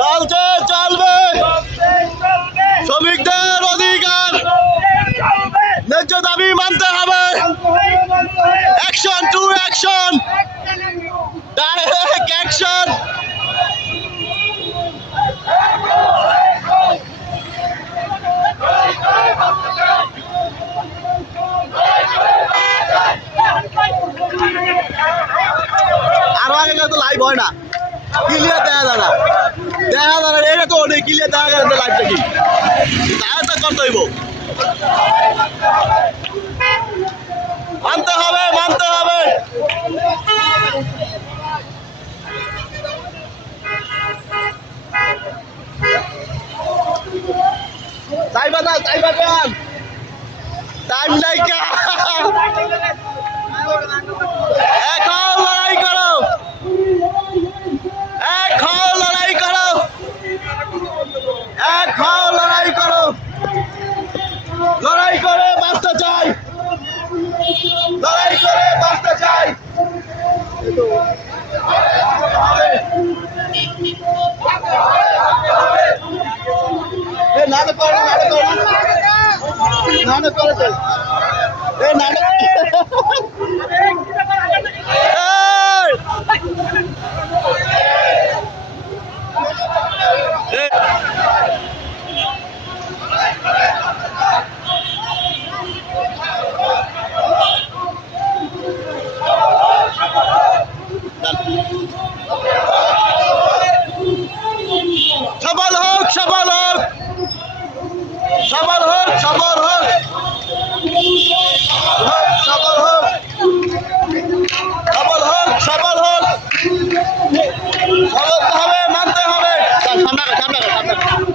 চলছে চলবে। শ্রমিকদের অধিকার। ন্যায্য দাবি মানতে হবে। Action to action direct action আগে তো লাইভ হয় না। ক্লিয়ার দেখা যায় দেখা যায় না, এটা তো অনেক ক্লিয়ার দেখা যায় না লাইভটা কি তাহলে তো করতে হইব। মানতে হবে মানতে হবে। টাইম নাই কা এখন লড়াই করো এখন লড়াই করো এখন লড়াই করো। লড়াই করে বাঁচতে চাই। লড়াই করে বাঁচতে চাই। নাটক করো নাটক করো, নাটক করে। নাটক Thank you.